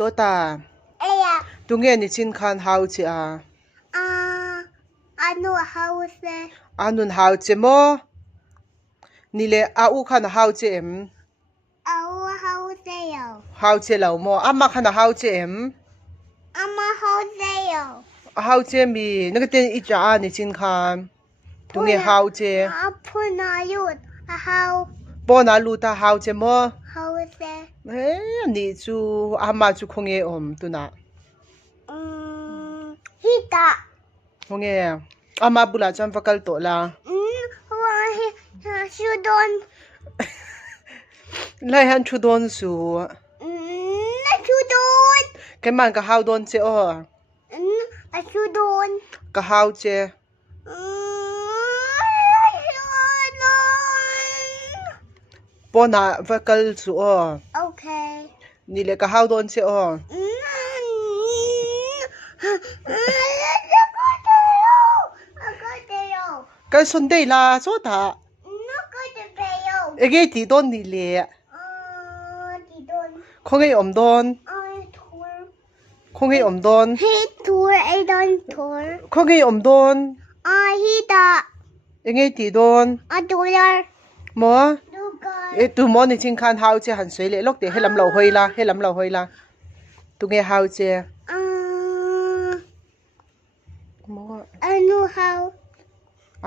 to ta tu nghe ni chin khan hau chi a anu house anun hau che mo ni le a u khan hau che em au house yo hau che lo mo ama khan hau che em ama house yo hau che mi na ten i cha ni chin khan tu nghe hau che apuna yut how po na lu ta hau che mo house ni chu ama chu khong e om tu na hita khong e ama bula chan fakal to la shudon lai han chu don su shudon cái man ka hau don che o shudon ka hau che po na fakal su o okay ni le ka hau don che o cái sunday la so ta ege ti don ni le khong e om don khong e om don khong e om don ege ti don mo e tu mo ni chin khan hau che han sei le lok te helam lo hoi la tu nghe hau che mo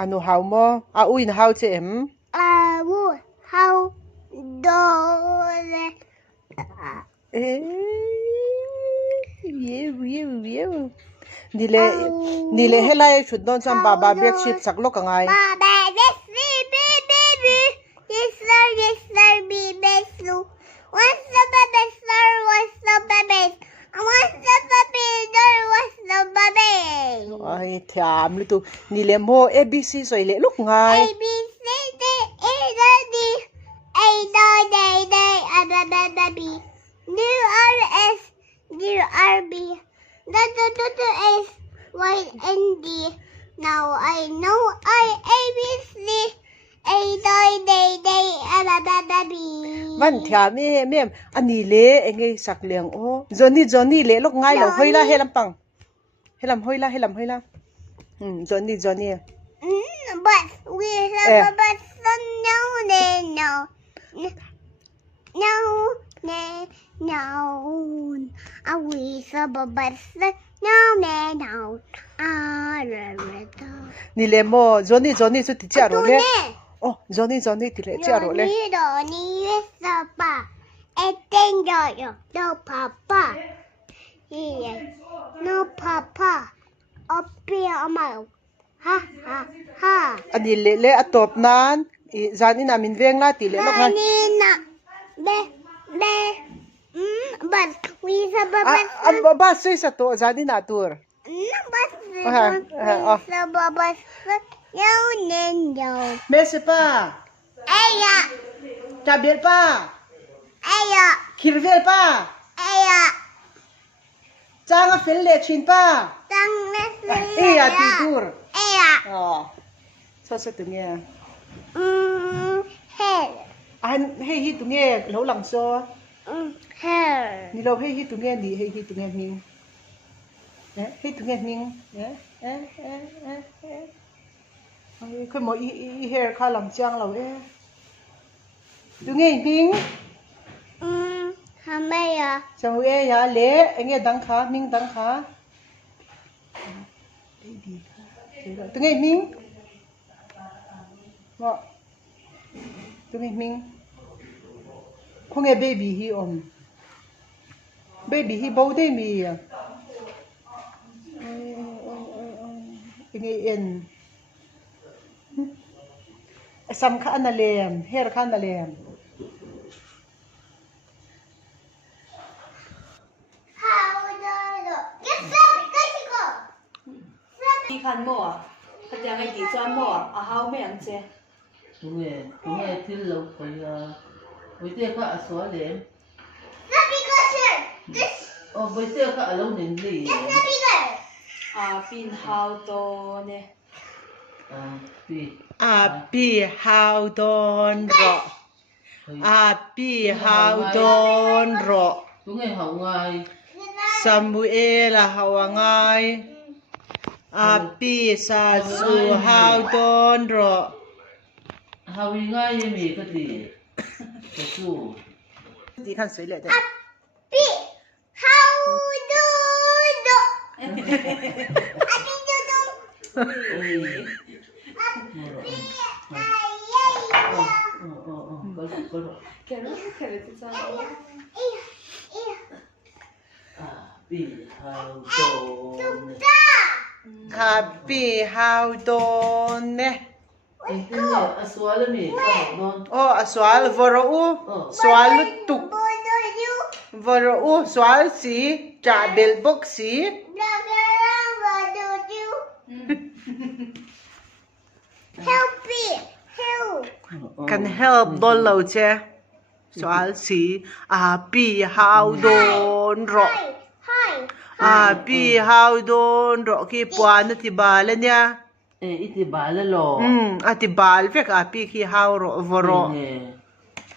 anu hau mo a uin hau che em how do ni le helai chut don cham baba bek shit sak lo ka ngai ai thiam lu tu ni le mo abc soi le luk ngai Now I know ABC van thiam em ani le engei sak leng o Johnny le lok ngai lo hoi la helam pang helam hoi la Johnny but we have a but no we have a but no ni le mo Johnny chu ti cha ro le oh Johnny ti le cha ro le no papa no papa up here my ha ani le atop nan zan ina min veng la ti le lok ngai but we have a ba sei sa to zan ina tur me se pa tabel pa kirvel pa changa fel le chin pa ya ti tur so tu nghe an hey hi tu nghe lo lang so ni lo hey hi tu nghe ni hey hi tu nghe ning hey tu nghe ning cái mỗi hair kha làm trang lâu e tu nghe ning Samuela chang e ya le anh nghe đăng khá minh đăng khá tu nghe ning ngọ tu nghe ning không nghe baby hi baby hi bầu đây mi nghe en sam kha na lem hair kha na lem đi khăn mỏ, thật ra ngày tí cho mỏ, à hao mẹ ăn chè. Đúng rồi, thì lâu phải với tiếc cả xóa lên. Với tiếc cả lâu đến gì? À pin hao to nè. Pi hao don ro. Pi hao don ro. Đúng rồi, hậu ngày Samuela hawangai api sa su hao don ro Hawi nga yemi kati. Kasu. di kan sui le de Pi. How do do? Ati do do. Kare ti sa. Api hao don. api hao don ne Itu ni aswala mi kahit don. o aswal voro u swal tuk Bodo you. voro u swal si cha bel bok si Bodo you. Help me. Help. kan help don lo che swal si api hao don ro Hi. Hi. api hao don ro ki puan ti bala nya Iti bala lo. ati bal vek api ki hao ro voro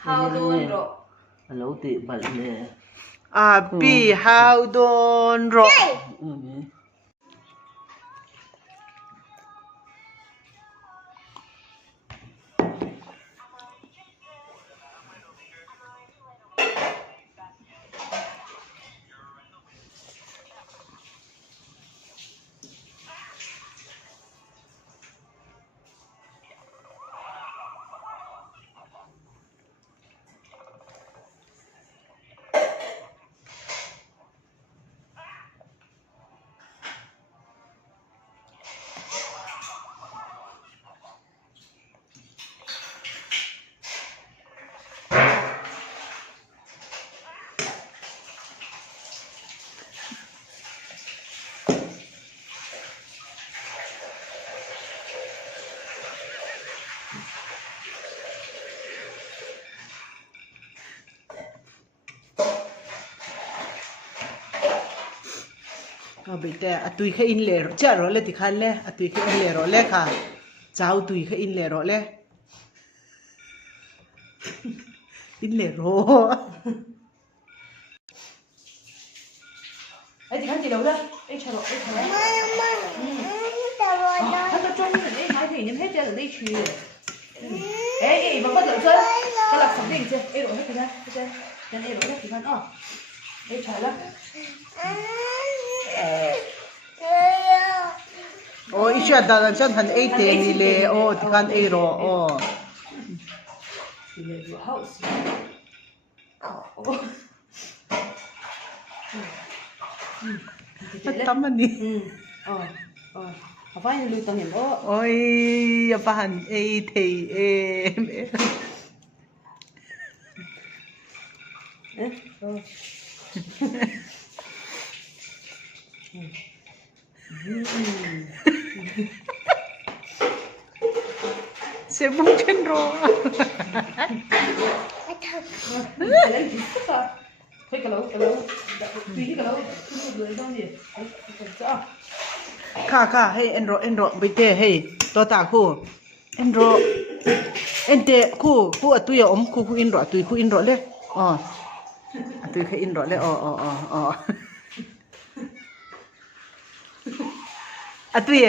How don ro. Hello ti bal ne. api hao don roเอาไปแต่ตุยแค่อินเลรจ้ารอเลยติคันเลยตุยแค่อินเลรอเลยค่ะเจ้าตุยแค่อินเลรอเลยอินเลรอ Ai thì khăn chị đâu đó. Ai chờ rồi, ai chờ. Hắn có trông như thế hai thì nhắm hết ra là đi chùi. Ê, mà có đợi chơi. Cái là sắm đỉnh chưa? Ê đổ hết thì ra. Chơi. Chân ê đổ hết thì khăn. Ê chờ lắm. โอ้อีเชื่อดันฉันทันเอเตนี่เลยโอ้ติคันเอรอโอ้ Thì là vừa hậu xí.ทำมันนี่ Học vai lưu tao hiểm đó. โอ้ยอย่าปานเอเทเอ เซบุงเชนโร Cái đấy thì sức à. Thôi cái lấu. Tùy cái lấu. Cứ một người đâu gì. Đấy, rõ. ค่ะให้เอ็นโรไปเตะให้ตัวตาคู่เอ็นโรเอ็นเตะคู่ตุยอมคู่อินโรตุยคู่อินโรเลยอ๋อตุยแค่อินโรเลยอ๋อตุย